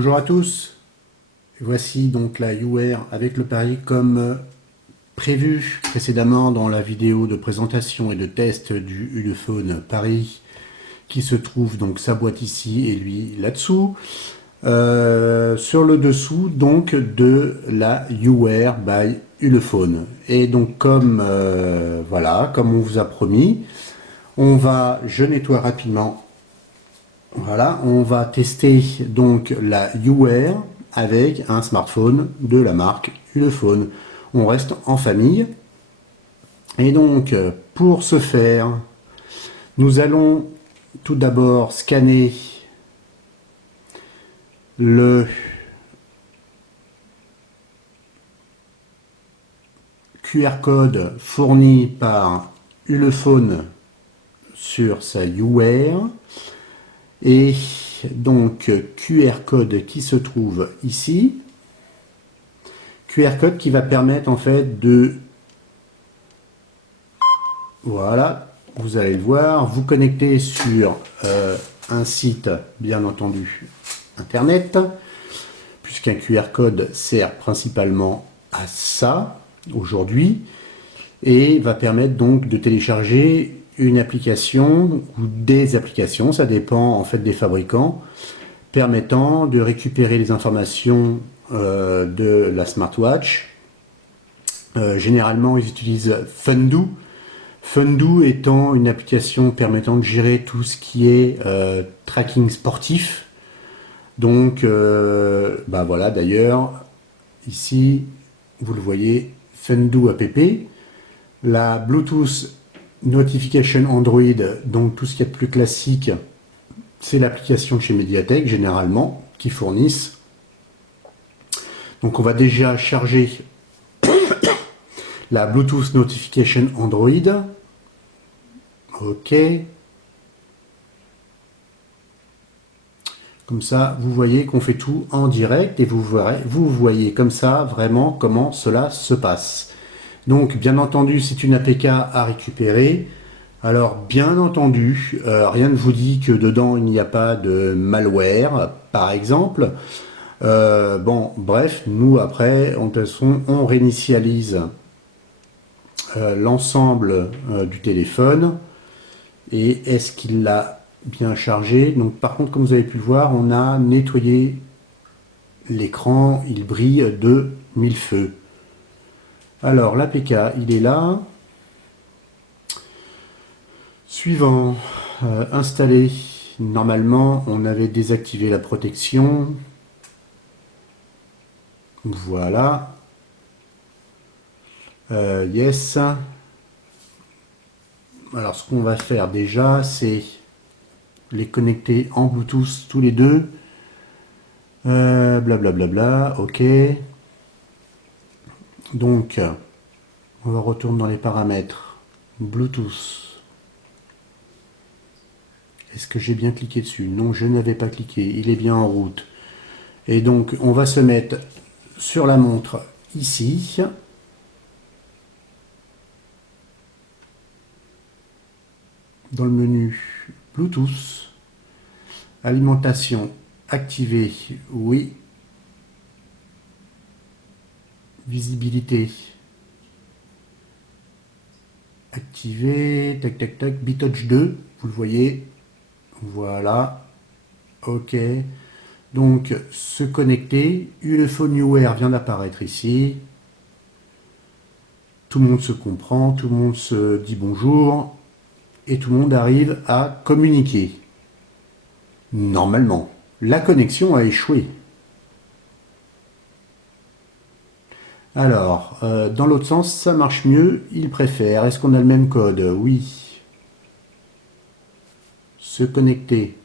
Bonjour à tous, voici donc la UR avec le pari comme prévu précédemment dans la vidéo de présentation et de test du Ulefone Paris qui se trouve donc sa boîte ici et lui là-dessous. Sur le dessous donc de la UR by Ulefone. Et donc comme voilà, comme on vous a promis, je nettoie rapidement. Voilà, on va tester donc la UR avec un smartphone de la marque Ulefone. On reste en famille. Et donc, pour ce faire, nous allons tout d'abord scanner le QR code fourni par Ulefone sur sa UR. Et donc QR code qui se trouve ici. QR code qui va permettre en fait de, voilà, vous allez le voir, vous connecter sur un site bien entendu internet, puisqu'un QR code sert principalement à ça aujourd'hui, et va permettre donc de télécharger une application ou des applications, ça dépend en fait des fabricants, permettant de récupérer les informations de la smartwatch. Généralement, ils utilisent Fundu. Fundu étant une application permettant de gérer tout ce qui est tracking sportif. Donc, voilà, d'ailleurs, ici, vous le voyez, Fundu app. La Bluetooth Notification Android, donc tout ce qui est plus classique, c'est l'application chez Mediatek, généralement, qui fournissent. Donc on va déjà charger la Bluetooth Notification Android. OK. Comme ça, vous voyez qu'on fait tout en direct et vous voyez comme ça vraiment comment cela se passe. Donc, bien entendu, c'est une APK à récupérer. Alors, bien entendu, rien ne vous dit que dedans, il n'y a pas de malware, par exemple. Bon, bref, nous, après, de toute façon, on réinitialise l'ensemble du téléphone. Et est-ce qu'il l'a bien chargé? Donc, par contre, comme vous avez pu le voir, on a nettoyé l'écran. Il brille de mille feux. Alors, l'APK, il est là. Suivant, installé. Normalement, on avait désactivé la protection. Voilà. Yes. Alors, ce qu'on va faire déjà, c'est les connecter en Bluetooth tous les deux. Blablabla. OK. Donc, on va retourner dans les paramètres. Bluetooth. Est-ce que j'ai bien cliqué dessus? Non, je n'avais pas cliqué. Il est bien en route. Et donc, on va se mettre sur la montre ici. Dans le menu Bluetooth. Alimentation activée, oui. Visibilité activée. Tac, tac, tac. Bitouch 2, vous le voyez. Voilà. OK. Donc, se connecter. Ulefone UR vient d'apparaître ici. Tout le monde se comprend, tout le monde se dit bonjour. Et tout le monde arrive à communiquer. Normalement. La connexion a échoué. Alors, dans l'autre sens, ça marche mieux. Il préfère. Est-ce qu'on a le même code? Oui. Se connecter.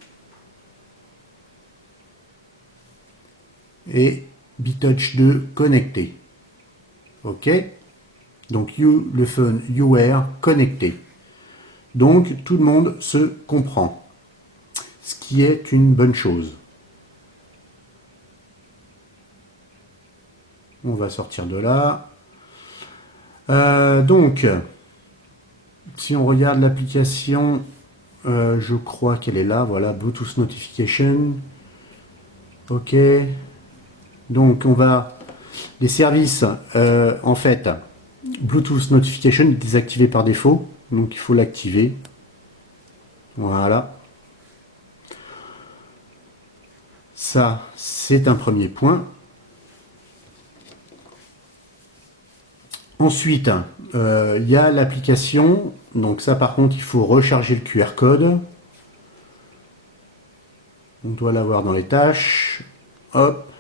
Et Bitouch 2 connecté. OK. Donc, Ulefone UR connecté. Donc, tout le monde se comprend. Ce qui est une bonne chose. On va sortir de là. Donc, si on regarde l'application, je crois qu'elle est là. Voilà, Bluetooth Notification. Ok. Donc on va... Les services, en fait, Bluetooth Notification est désactivé par défaut. Donc il faut l'activer. Voilà. Ça, c'est un premier point. Ensuite, il y a l'application. Donc ça, par contre, il faut recharger le QR code. On doit l'avoir dans les tâches. Hop.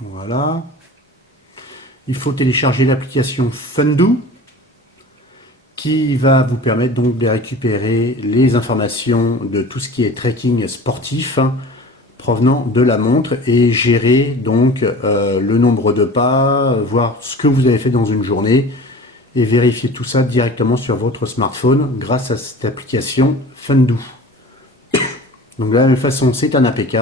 Voilà. Il faut télécharger l'application Fundu qui va vous permettre donc de récupérer les informations de tout ce qui est tracking sportif provenant de la montre et gérer donc le nombre de pas, voir ce que vous avez fait dans une journée et vérifier tout ça directement sur votre smartphone grâce à cette application Fundu. Donc de la même façon, c'est un APK.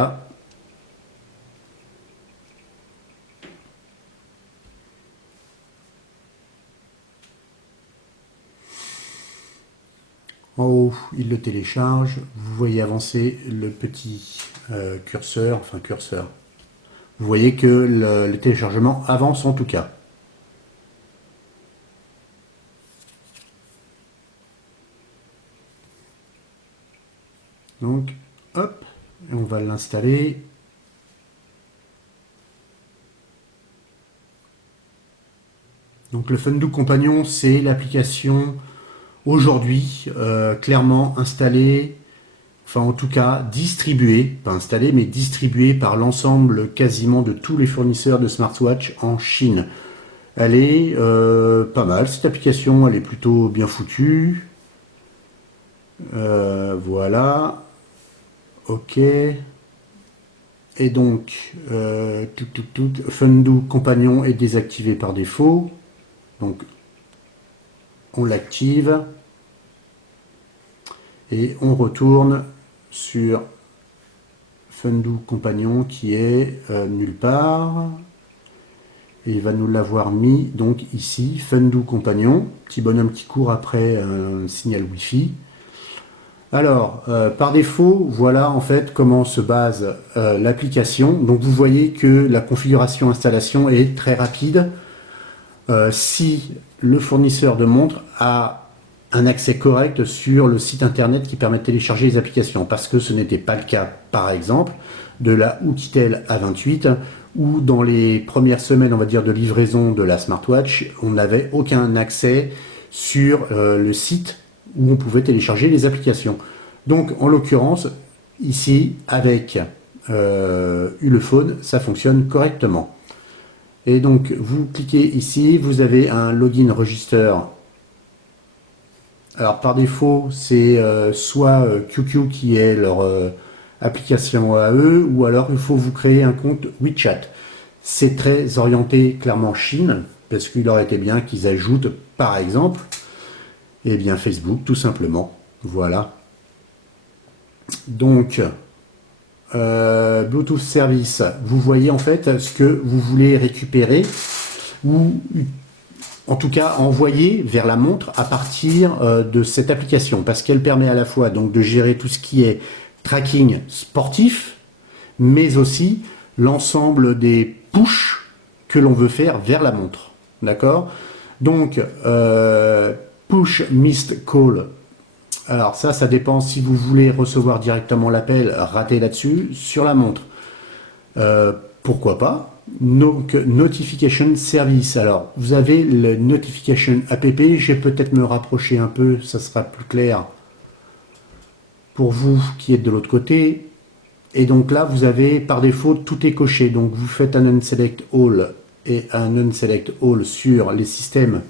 En haut, il le télécharge. Vous voyez avancer le petit curseur, enfin curseur. Vous voyez que le téléchargement avance en tout cas. Donc, hop, et on va l'installer. Donc le Fundu Compagnon, c'est l'application aujourd'hui clairement installée, enfin en tout cas distribuée, pas installée, mais distribuée par l'ensemble quasiment de tous les fournisseurs de smartwatch en Chine. Elle est pas mal, cette application, elle est plutôt bien foutue. Voilà. Ok. Et donc, Fundu Compagnon est désactivé par défaut. Donc, on l'active. Et on retourne sur Fundu Compagnon qui est nulle part. Et il va nous l'avoir mis donc ici, Fundu Compagnon, petit bonhomme qui court après un signal Wi-Fi. Alors, par défaut, voilà en fait comment se base l'application. Donc vous voyez que la configuration installation est très rapide. Si le fournisseur de montre a un accès correct sur le site internet qui permet de télécharger les applications, parce que ce n'était pas le cas, par exemple, de la Oukitel A28, où dans les premières semaines, on va dire, de livraison de la smartwatch, on n'avait aucun accès sur le site où on pouvait télécharger les applications. Donc, en l'occurrence, ici, avec Ulefone, ça fonctionne correctement. Et donc, vous cliquez ici, vous avez un login register. Alors, par défaut, c'est soit QQ qui est leur application à eux, ou alors il faut vous créer un compte WeChat. C'est très orienté clairement Chine, parce qu'il aurait été bien qu'ils ajoutent, par exemple, eh bien Facebook, tout simplement. Voilà. Donc, Bluetooth Service, vous voyez en fait ce que vous voulez récupérer, ou en tout cas envoyer vers la montre à partir de cette application, parce qu'elle permet à la fois donc de gérer tout ce qui est tracking sportif, mais aussi l'ensemble des push que l'on veut faire vers la montre. D'accord? Donc, push missed call. Alors ça dépend si vous voulez recevoir directement l'appel, rater là-dessus, sur la montre. Pourquoi pas? Donc, Notification Service. Alors, vous avez le Notification app. Je vais peut-être me rapprocher un peu, ça sera plus clair pour vous qui êtes de l'autre côté. Et donc là, vous avez par défaut, tout est coché. Donc, vous faites un Unselect All et un Unselect All sur les systèmes,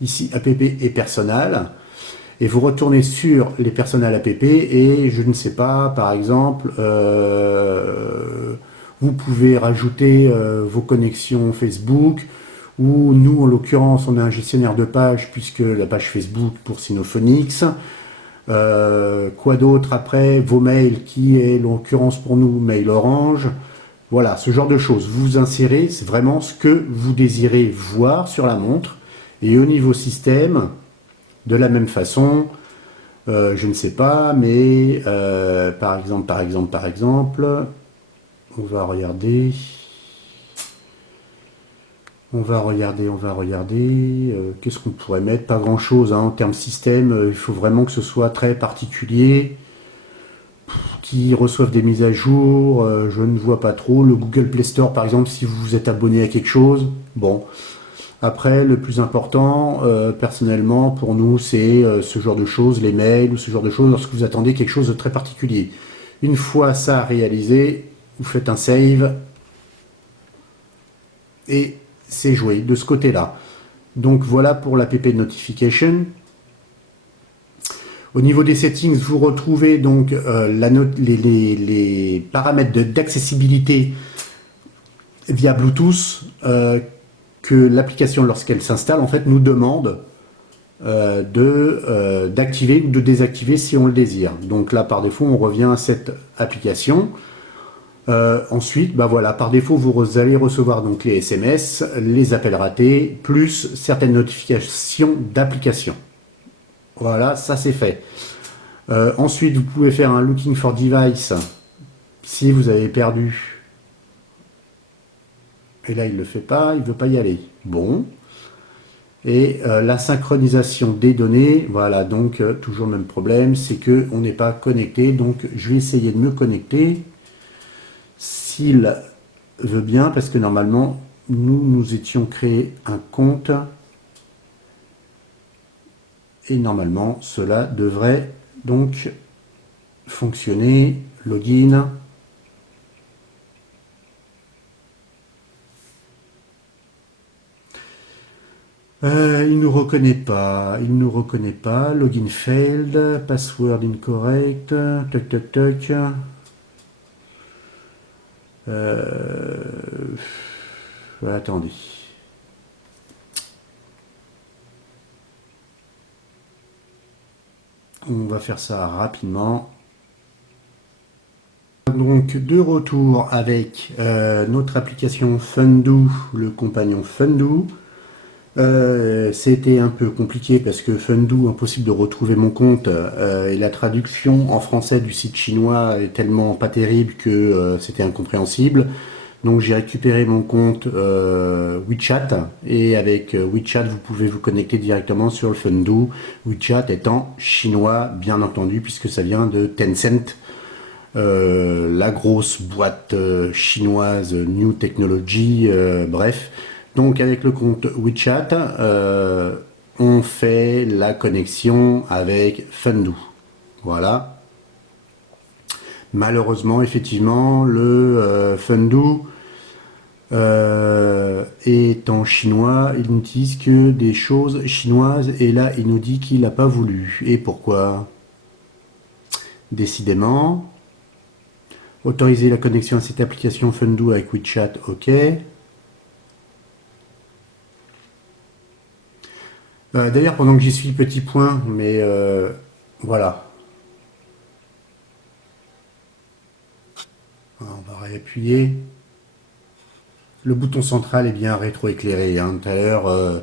ici, app et personnel. Et vous retournez sur les personnels app et je ne sais pas, par exemple, vous pouvez rajouter vos connexions Facebook, ou nous, en l'occurrence, on a un gestionnaire de page, puisque la page Facebook pour Sinophonics. Quoi d'autre après? Vos mails, qui est l'occurrence pour nous, mail Orange. Voilà, ce genre de choses. Vous insérez, c'est vraiment ce que vous désirez voir sur la montre. Et au niveau système, de la même façon, Je ne sais pas, mais par exemple, on va regarder. Qu'est-ce qu'on pourrait mettre? Pas grand-chose hein, en termes système. Il faut vraiment que ce soit très particulier, qui reçoivent des mises à jour. Je ne vois pas trop. Le Google Play Store, par exemple, si vous vous êtes abonné à quelque chose. Bon. Après, le plus important, personnellement, pour nous, c'est ce genre de choses, les mails ou ce genre de choses, lorsque vous attendez quelque chose de très particulier. Une fois ça réalisé, vous faites un save et c'est joué de ce côté-là. Donc voilà pour l'app notification. Au niveau des settings, vous retrouvez donc les paramètres d'accessibilité via Bluetooth que l'application, lorsqu'elle s'installe, en fait, nous demande d'activer ou de désactiver si on le désire. Donc là, par défaut, on revient à cette application. Ensuite, bah voilà, par défaut, vous allez recevoir donc les SMS, les appels ratés, plus certaines notifications d'applications. Voilà, ça c'est fait. Ensuite, vous pouvez faire un Looking for Device si vous avez perdu. Et là, il ne le fait pas, il ne veut pas y aller. Bon. Et la synchronisation des données, voilà, donc toujours le même problème, c'est qu'on n'est pas connecté. Donc, je vais essayer de me connecter s'il veut bien, parce que normalement, nous étions créé un compte. Et normalement, cela devrait donc fonctionner. Login. Il nous reconnaît pas. Login failed. Password incorrect. Toc toc toc. Attendez. On va faire ça rapidement. Donc de retour avec notre application Fundoo, le compagnon Fundoo. C'était un peu compliqué parce que Fundoo, impossible de retrouver mon compte et la traduction en français du site chinois est tellement pas terrible que c'était incompréhensible. Donc j'ai récupéré mon compte WeChat et avec WeChat vous pouvez vous connecter directement sur le Fundoo. WeChat étant chinois bien entendu puisque ça vient de Tencent. La grosse boîte chinoise New Technology, bref. Donc avec le compte WeChat, on fait la connexion avec Fundoo. Voilà. Malheureusement, effectivement, le Fundoo est en chinois. Il n'utilise que des choses chinoises et là, il nous dit qu'il n'a pas voulu. Et pourquoi? Décidément. Autoriser la connexion à cette application Fundoo avec WeChat, ok. D'ailleurs, pendant que j'y suis, petit point, mais voilà. On va réappuyer. Le bouton central est bien rétroéclairé. Hein. Tout à l'heure,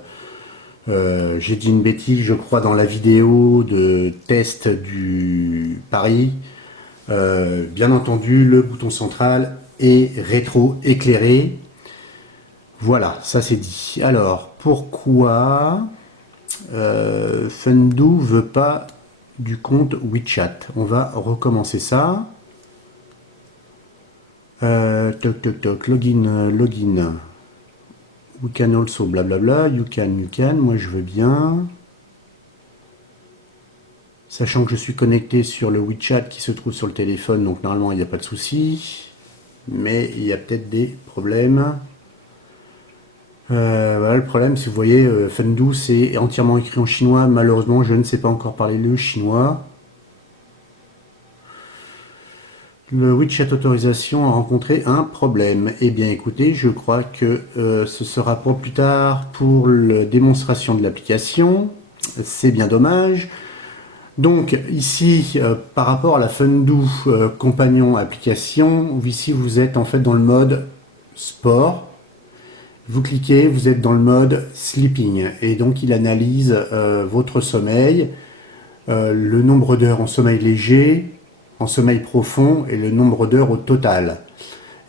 j'ai dit une bêtise, je crois, dans la vidéo de test du Paris. Bien entendu, le bouton central est rétroéclairé. Voilà, ça c'est dit. Alors, pourquoi Fundoo veut pas du compte WeChat? On va recommencer ça. Toc toc toc, login. We can also blablabla, you can, moi je veux bien. Sachant que je suis connecté sur le WeChat qui se trouve sur le téléphone, donc normalement il n'y a pas de souci. Mais il y a peut-être des problèmes. Voilà, le problème, si vous voyez, Fundoo c'est entièrement écrit en chinois. Malheureusement, je ne sais pas encore parler le chinois. Le WeChat autorisation a rencontré un problème. Eh bien écoutez, je crois que ce sera pour plus tard pour la démonstration de l'application. C'est bien dommage. Donc ici, par rapport à la Fundoo compagnon application, ici vous êtes en fait dans le mode sport. Vous cliquez, vous êtes dans le mode sleeping et donc il analyse votre sommeil. le nombre d'heures en sommeil léger, en sommeil profond et le nombre d'heures au total.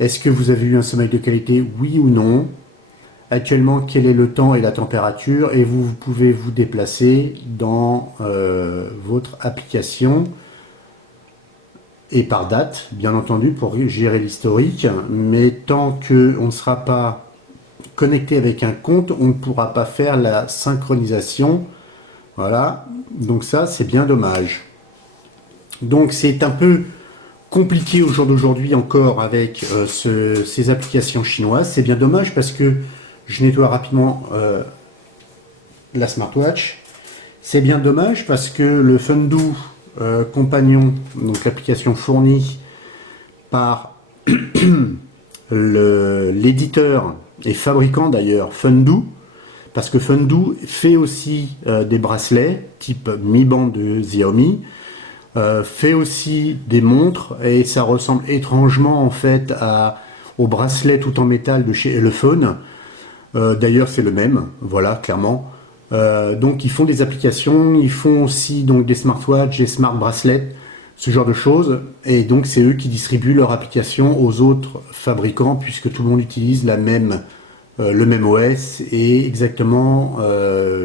Est-ce que vous avez eu un sommeil de qualité, oui ou non? Actuellement, quel est le temps et la température? Et vous pouvez vous déplacer dans votre application et par date, bien entendu, pour gérer l'historique. Mais tant qu'on ne sera pas connecté avec un compte, on ne pourra pas faire la synchronisation. Voilà, donc ça, c'est bien dommage. Donc c'est un peu compliqué au jour d'aujourd'hui encore avec ces applications chinoises. C'est bien dommage parce que je nettoie rapidement la smartwatch. C'est bien dommage parce que le Fundu compagnon, donc l'application fournie par l'éditeur et fabricant d'ailleurs Fundu, parce que Fundu fait aussi des bracelets type Mi Band de Xiaomi, fait aussi des montres et ça ressemble étrangement en fait au bracelet tout en métal de chez Elephone. D'ailleurs c'est le même, voilà clairement. Donc ils font des applications, ils font aussi donc des smartwatches, des smart bracelets, ce genre de choses. Et donc c'est eux qui distribuent leur application aux autres fabricants puisque tout le monde utilise le même OS et exactement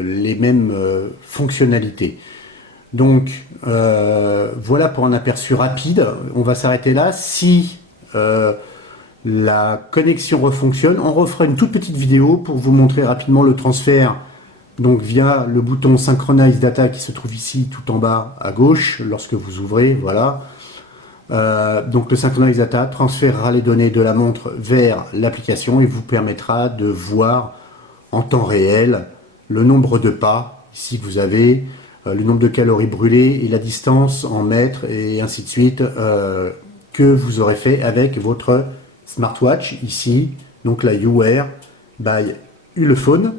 les mêmes fonctionnalités. Donc voilà pour un aperçu rapide. On va s'arrêter là. Si la connexion refonctionne, on refera une toute petite vidéo pour vous montrer rapidement le transfert. Donc via le bouton Synchronize Data qui se trouve ici tout en bas à gauche lorsque vous ouvrez, voilà. Donc le Synchronize Data transférera les données de la montre vers l'application et vous permettra de voir en temps réel le nombre de pas, ici que vous avez, le nombre de calories brûlées et la distance en mètres et ainsi de suite que vous aurez fait avec votre smartwatch ici, donc la UWare by Ulefone.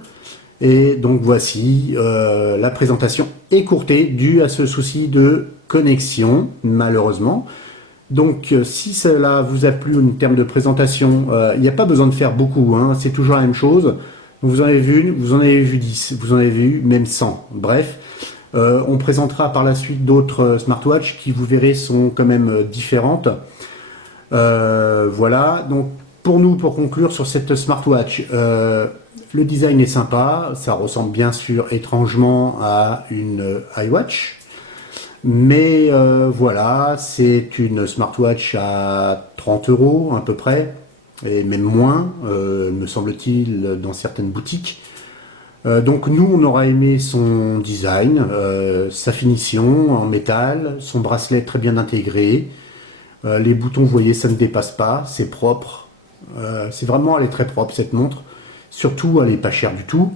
Et donc voici la présentation écourtée due à ce souci de connexion, malheureusement. Donc si cela vous a plu en termes de présentation, il n'y a pas besoin de faire beaucoup, hein, c'est toujours la même chose. Vous en avez vu une, vous en avez vu 10, vous en avez vu même 100. Bref, on présentera par la suite d'autres smartwatches qui, vous verrez, sont quand même différentes. Voilà, donc pour nous, pour conclure sur cette smartwatch, le design est sympa, ça ressemble bien sûr étrangement à une iWatch. Mais voilà, c'est une smartwatch à 30 € à peu près, et même moins, me semble-t-il, dans certaines boutiques. Donc nous, on aura aimé son design, sa finition en métal, son bracelet très bien intégré. Les boutons, vous voyez, ça ne dépasse pas, c'est propre. C'est vraiment, elle est très propre cette montre. Surtout, elle n'est pas chère du tout.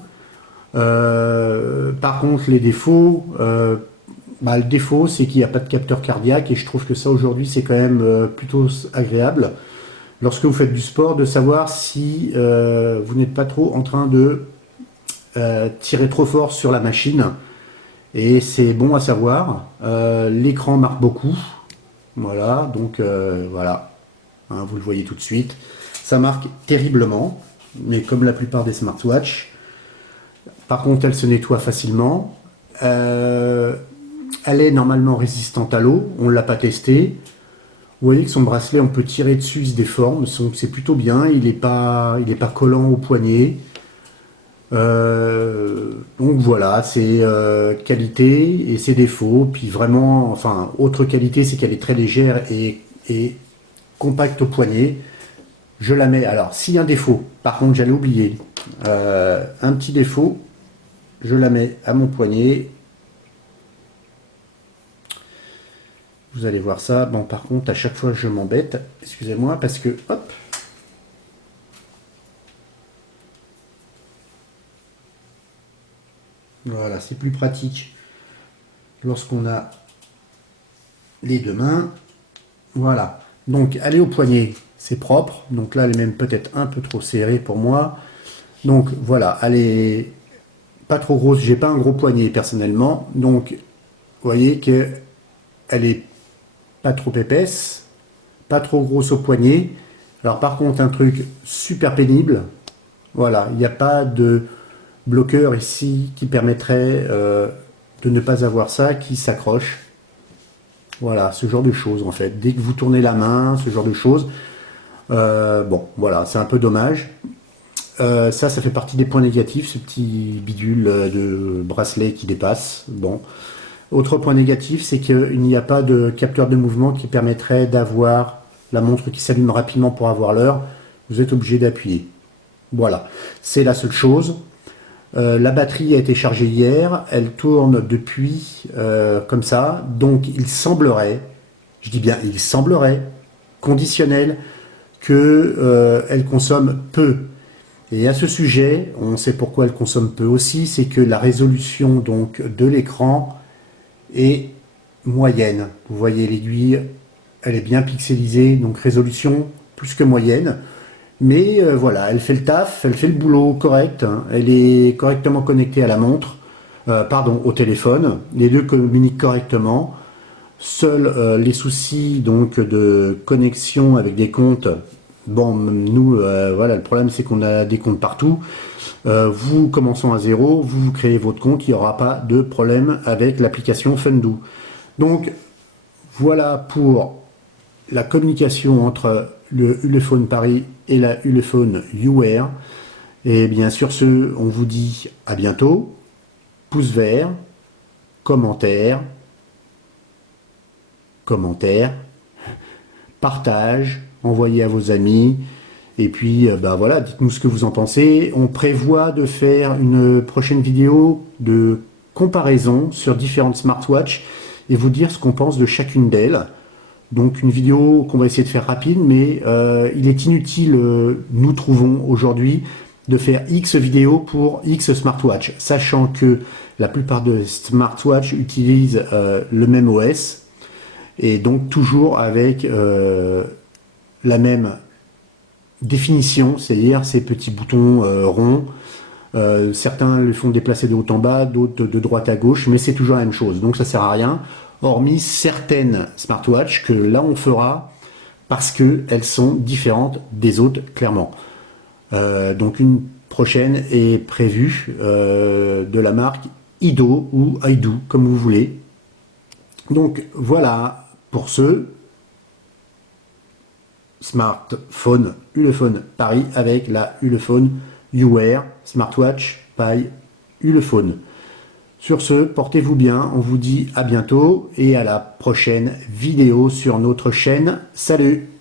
Par contre, les défauts, le défaut, c'est qu'il n'y a pas de capteur cardiaque et je trouve que ça aujourd'hui, c'est quand même plutôt agréable. Lorsque vous faites du sport, de savoir si vous n'êtes pas trop en train de tirer trop fort sur la machine. Et c'est bon à savoir. L'écran marque beaucoup. Voilà, donc voilà. Hein, vous le voyez tout de suite. Ça marque terriblement, mais comme la plupart des smartwatches. Par contre, elle se nettoie facilement. Elle est normalement résistante à l'eau, on ne l'a pas testé. Vous voyez que son bracelet, on peut tirer dessus, il se déforme, c'est plutôt bien, il n'est pas collant au poignet. Donc voilà, c'est qualité et ses défauts. Puis vraiment, enfin, autre qualité, c'est qu'elle est très légère et compacte au poignet. Je la mets, alors s'il y a un défaut, par contre j'allais oublier, un petit défaut, je la mets à mon poignet. Vous allez voir ça. Bon, par contre, à chaque fois, je m'embête. Excusez-moi, parce que, hop. Voilà, c'est plus pratique lorsqu'on a les deux mains. Voilà. Donc, elle est au poignet, c'est propre. Donc là, elle est même peut-être un peu trop serrée pour moi. Donc, voilà, elle est pas trop grosse. J'ai pas un gros poignet, personnellement. Donc, vous voyez que elle est pas trop épaisse, pas trop grosse au poignet. Alors par contre, un truc super pénible, voilà, il n'y a pas de bloqueur ici qui permettrait de ne pas avoir ça qui s'accroche. Voilà, ce genre de choses en fait. Dès que vous tournez la main, ce genre de choses. Bon, voilà, c'est un peu dommage. Ça fait partie des points négatifs, ce petit bidule de bracelet qui dépasse. Bon. Autre point négatif, c'est qu'il n'y a pas de capteur de mouvement qui permettrait d'avoir la montre qui s'allume rapidement pour avoir l'heure. Vous êtes obligé d'appuyer. Voilà, c'est la seule chose. La batterie a été chargée hier, elle tourne depuis comme ça, donc il semblerait, je dis bien il semblerait, conditionnel, que elle consomme peu. Et à ce sujet, on sait pourquoi elle consomme peu aussi, c'est que la résolution donc de l'écran est moyenne. Vous voyez l'aiguille, elle est bien pixelisée, donc résolution plus que moyenne. Mais voilà, elle fait le taf, elle fait le boulot correct, hein. Elle est correctement connectée à la montre, pardon, au téléphone. Les deux communiquent correctement. Seuls les soucis donc de connexion avec des comptes. Bon, nous, voilà, le problème c'est qu'on a des comptes partout. Vous commençons à zéro, vous créez votre compte, il n'y aura pas de problème avec l'application Fundoo. Donc voilà pour la communication entre le Ulefone Paris et la Ulefone UR. Et bien sur ce, on vous dit à bientôt. Pouce vert, commentaire, partage, envoyez à vos amis. Et puis, bah voilà, dites-nous ce que vous en pensez. On prévoit de faire une prochaine vidéo de comparaison sur différentes smartwatches et vous dire ce qu'on pense de chacune d'elles. Donc une vidéo qu'on va essayer de faire rapide, mais il est inutile, nous trouvons aujourd'hui, de faire X vidéos pour X smartwatch, sachant que la plupart de smartwatches utilisent le même OS, et donc toujours avec la même définition, c'est-à-dire ces petits boutons ronds. Certains le font déplacer de haut en bas, d'autres de droite à gauche, mais c'est toujours la même chose, donc ça sert à rien. Hormis certaines smartwatches que là on fera parce qu'elles sont différentes des autres, clairement. Donc une prochaine est prévue de la marque Ido ou Aidu, comme vous voulez. Donc voilà pour ce smartphone Ulefone Paris avec la Ulefone UR Smartwatch by Ulefone. Sur ce, portez-vous bien, on vous dit à bientôt et à la prochaine vidéo sur notre chaîne. Salut!